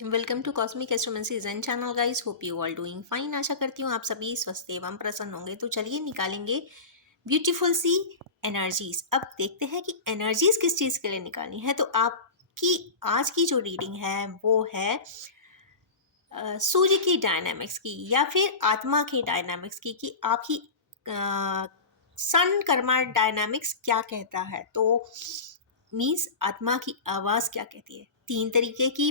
Welcome to cosmic astromancy जन channel guys. Hope you all doing fine. आशा करती हूँ आप सभी स्वस्थ एवं प्रसन्न होंगे। तो चलिए निकालेंगे ब्यूटीफुल सी एनर्जीज। अब देखते हैं कि एनर्जीज किस चीज़ के लिए निकालनी है। तो आपकी आज की जो रीडिंग है वो है सूर्य की डायनामिक्स की या फिर आत्मा की डायनामिक्स की, कि आपकी सन कर्मा डायनामिक्स क्या कहता है। तो मीन्स आत्मा की आवाज़ क्या कहती है। तीन तरीके की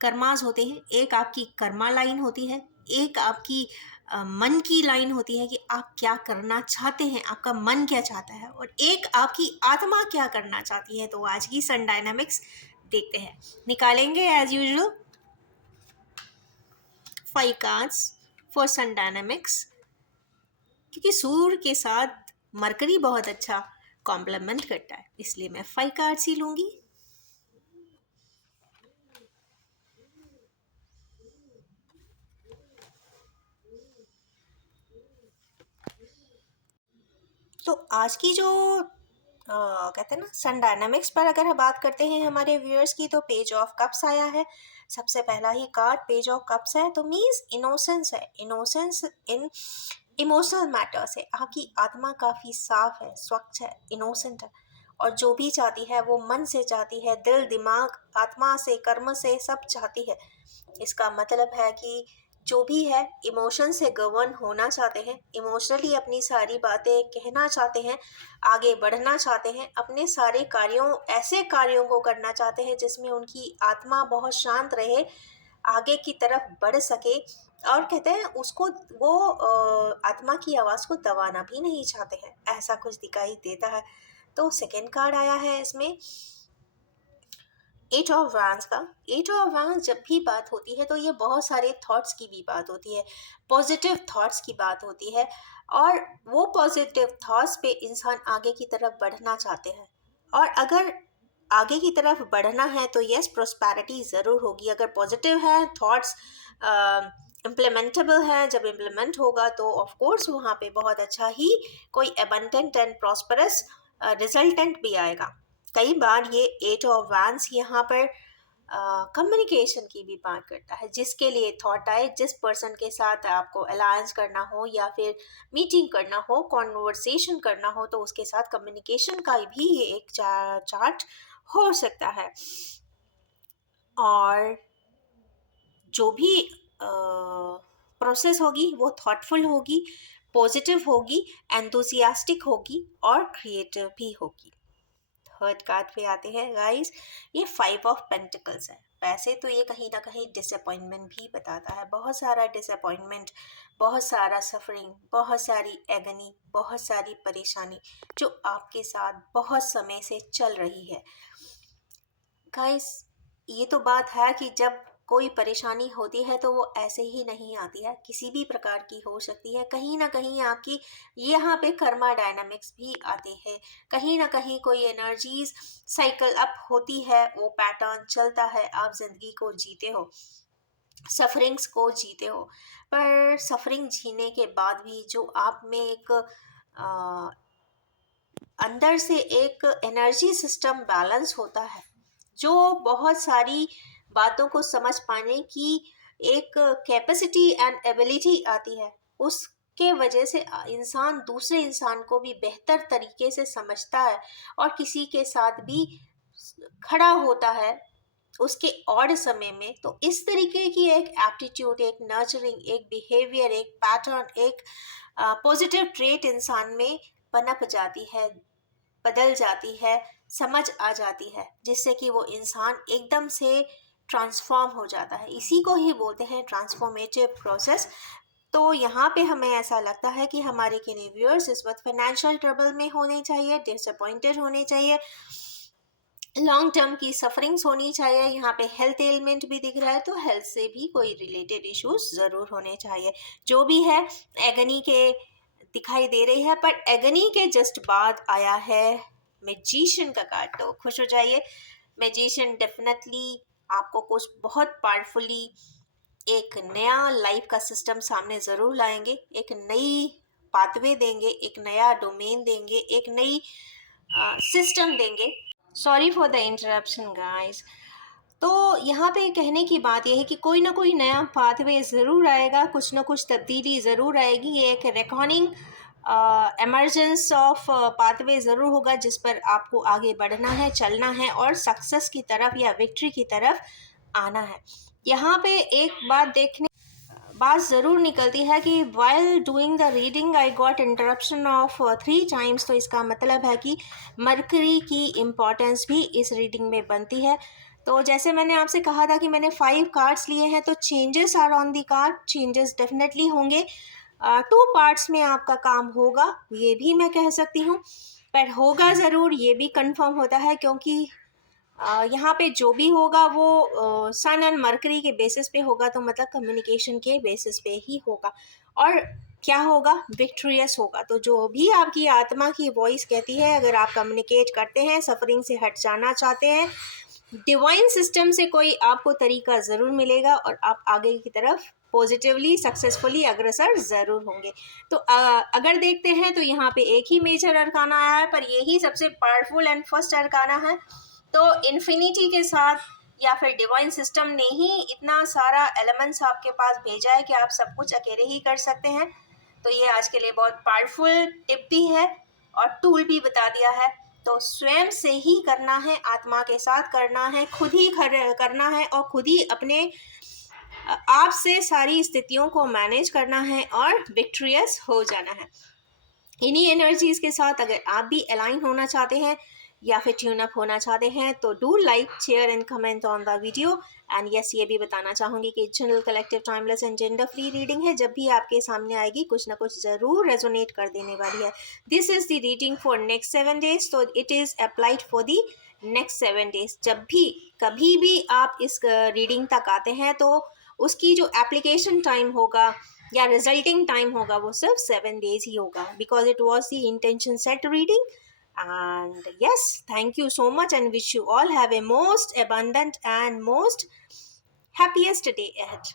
कर्मास होते हैं। एक आपकी कर्मा लाइन होती है, एक आपकी मन की लाइन होती है कि आप क्या करना चाहते हैं, आपका मन क्या चाहता है, और एक आपकी आत्मा क्या करना चाहती है। तो आज की सन डायनामिक्स देखते हैं। निकालेंगे as usual 5 cards for sun dynamics, क्योंकि सूर्य के साथ मरकरी बहुत अच्छा कॉम्प्लीमेंट करता है, इसलिए मैं 5 कार्ड्स ही लूंगी। तो आज की जो कहते हैं ना सन डायनामिक्स पर अगर हम बात करते हैं हमारे व्यूअर्स की, तो पेज ऑफ कप्स आया है। सबसे पहला ही कार्ड पेज ऑफ कप्स है, तो मीन्स इनोसेंस है। इनोसेंस इन इमोशनल मैटर्स है। आपकी आत्मा काफ़ी साफ है, स्वच्छ है, इनोसेंट है, और जो भी चाहती है वो मन से चाहती है, दिल दिमाग आत्मा से कर्म से सब चाहती है। इसका मतलब है कि जो भी है इमोशन से गवर्न होना चाहते हैं, इमोशनली अपनी सारी बातें कहना चाहते हैं, आगे बढ़ना चाहते हैं, अपने सारे कार्यों ऐसे कार्यों को करना चाहते हैं जिसमें उनकी आत्मा बहुत शांत रहे, आगे की तरफ बढ़ सके। और कहते हैं उसको वो आत्मा की आवाज़ को दबाना भी नहीं चाहते हैं, ऐसा कुछ दिखाई देता है। तो सेकेंड कार्ड आया है इसमें एट ऑफ वैंस का। एट ऑफ वैंस जब भी बात होती है तो ये बहुत सारे थॉट्स की भी बात होती है, पॉजिटिव थॉट्स की बात होती है, और वो पॉजिटिव थॉट्स पे इंसान आगे की तरफ बढ़ना चाहते हैं। और अगर आगे की तरफ बढ़ना है तो यस प्रोस्पैरिटी ज़रूर होगी। अगर पॉजिटिव है थॉट्स इम्प्लीमेंटेबल है, जब इम्प्लीमेंट होगा तो ऑफ कोर्स वहाँ पे बहुत अच्छा ही कोई एबंडेंट एंड प्रॉस्परस रिजल्टेंट भी आएगा। कई बार ये एट ऑफ वैंस यहाँ पर कम्युनिकेशन की भी बात करता है। जिसके लिए थॉट आए, जिस पर्सन के साथ आपको अलायंस करना हो या फिर मीटिंग करना हो, कॉन्वर्सेशन करना हो, तो उसके साथ कम्युनिकेशन का भी ये एक चार्ट हो सकता है। और जो भी प्रोसेस होगी वो थॉटफुल होगी, पॉजिटिव होगी, एंथुसियास्टिक होगी और क्रिएटिव भी होगी। थर्ड कार्ड पे आते हैं गाइस, ये 5 ऑफ पेंटिकल्स है। वैसे तो ये कहीं ना कहीं डिसअपॉइंटमेंट भी बताता है, बहुत सारा डिसअपॉइंटमेंट, बहुत सारा सफरिंग, बहुत सारी एगनी, बहुत सारी परेशानी जो आपके साथ बहुत समय से चल रही है। गाइस ये तो बात है कि जब कोई परेशानी होती है तो वो ऐसे ही नहीं आती है, किसी भी प्रकार की हो सकती है। कहीं ना कहीं आपकी यहाँ पे कर्मा डायनामिक्स भी आते हैं, कहीं ना कहीं कोई एनर्जीज साइकिल अप होती है, वो पैटर्न चलता है, आप जिंदगी को जीते हो, सफरिंग्स को जीते हो। पर सफरिंग जीने के बाद भी जो आप में एक अंदर से एक एनर्जी सिस्टम बैलेंस होता है, जो बहुत सारी बातों को समझ पाने की एक कैपेसिटी एंड एबिलिटी आती है, उसके वजह से इंसान दूसरे इंसान को भी बेहतर तरीके से समझता है और किसी के साथ भी खड़ा होता है उसके ऑड समय में। तो इस तरीके की एक एप्टीट्यूड, एक नर्चरिंग, एक बिहेवियर, एक पैटर्न, एक पॉजिटिव ट्रेट इंसान में पनप जाती है, बदल जाती है, समझ आ जाती है, जिससे कि वो इंसान एकदम से ट्रांसफॉर्म हो जाता है। इसी को ही बोलते हैं ट्रांसफॉर्मेटिव प्रोसेस। तो यहाँ पे हमें ऐसा लगता है कि हमारे किन्हीं व्यूअर्स इस वक्त फाइनेंशियल ट्रबल में होने चाहिए, डिसअपॉइंटेड होने चाहिए, लॉन्ग टर्म की सफरिंग्स होनी चाहिए। यहाँ पे हेल्थ एलिमेंट भी दिख रहा है, तो हेल्थ से भी कोई रिलेटेड इश्यूज ज़रूर होने चाहिए। जो भी है एगनी के दिखाई दे रही है, पर एगनी के जस्ट बाद आया है मैजिशियन का कार्ड। तो खुश हो जाइए, मैजिशियन डेफिनेटली आपको कुछ बहुत पावरफुली एक नया लाइफ का सिस्टम सामने ज़रूर लाएंगे, एक नई पाथवे देंगे, एक नया डोमेन देंगे, एक नई सिस्टम देंगे। Sorry for the interruption guys. तो यहाँ पे कहने की बात यह है कि कोई ना कोई नया पाथवे ज़रूर आएगा, कुछ ना कुछ तब्दीली ज़रूर आएगी। ये एक रेकॉर्डिंग एमरजेंस ऑफ पाथवे ज़रूर होगा जिस पर आपको आगे बढ़ना है, चलना है और सक्सेस की तरफ या विक्ट्री की तरफ आना है। यहाँ पे एक बात ज़रूर निकलती है कि while doing the reading I got interruption of 3 times. तो इसका मतलब है कि मरकरी की इम्पोर्टेंस भी इस रीडिंग में बनती है। तो जैसे मैंने आपसे कहा था कि मैंने 5 कार्ड्स लिए हैं, तो changes are on the card, changes definitely होंगे। 2 पार्ट्स में आपका काम होगा, ये भी मैं कह सकती हूँ, पर होगा ज़रूर, ये भी कंफर्म होता है क्योंकि यहाँ पे जो भी होगा वो सन एंड मरकरी के बेसिस पे होगा, तो मतलब कम्युनिकेशन के बेसिस पे ही होगा और क्या होगा, विक्ट्रियस होगा। तो जो भी आपकी आत्मा की वॉइस कहती है, अगर आप कम्युनिकेट करते हैं, सफरिंग से हट जाना चाहते हैं, डिवाइन सिस्टम से कोई आपको तरीका ज़रूर मिलेगा और आप आगे की तरफ पॉजिटिवली सक्सेसफुली अग्रसर ज़रूर होंगे। तो अगर देखते हैं तो यहाँ पे एक ही मेजर अरकाना आया है, पर यही सबसे पावरफुल एंड फर्स्ट अरकाना है। तो इन्फिनिटी के साथ या फिर डिवाइन सिस्टम ने ही इतना सारा एलिमेंट्स आपके पास भेजा है कि आप सब कुछ अकेले ही कर सकते हैं। तो ये आज के लिए बहुत पावरफुल टिप भी है और टूल भी बता दिया है। तो स्वयं से ही करना है, आत्मा के साथ करना है, खुद ही करना है और खुद ही अपने आप से सारी स्थितियों को मैनेज करना है और विक्ट्रियस हो जाना है। इन्हीं एनर्जीज के साथ अगर आप भी अलाइन होना चाहते हैं या फिर ट्यून अप होना चाहते हैं तो do like, share and comment on the video. And yes, ये भी बताना चाहूँगी कि general collective timeless and gender free reading है, जब भी आपके सामने आएगी कुछ ना कुछ ज़रूर रेजोनेट कर देने वाली है। This is the reading for next 7 days, तो it is applied for the next 7 days। जब भी कभी भी आप इस रीडिंग तक आते हैं तो उसकी जो एप्लीकेशन टाइम होगा या रिजल्टिंग टाइम होगा वो सिर्फ 7 days ही होगा, because it was the intention SAT reading. And yes, thank you so much and wish you all have a most abundant and most happiest day ahead.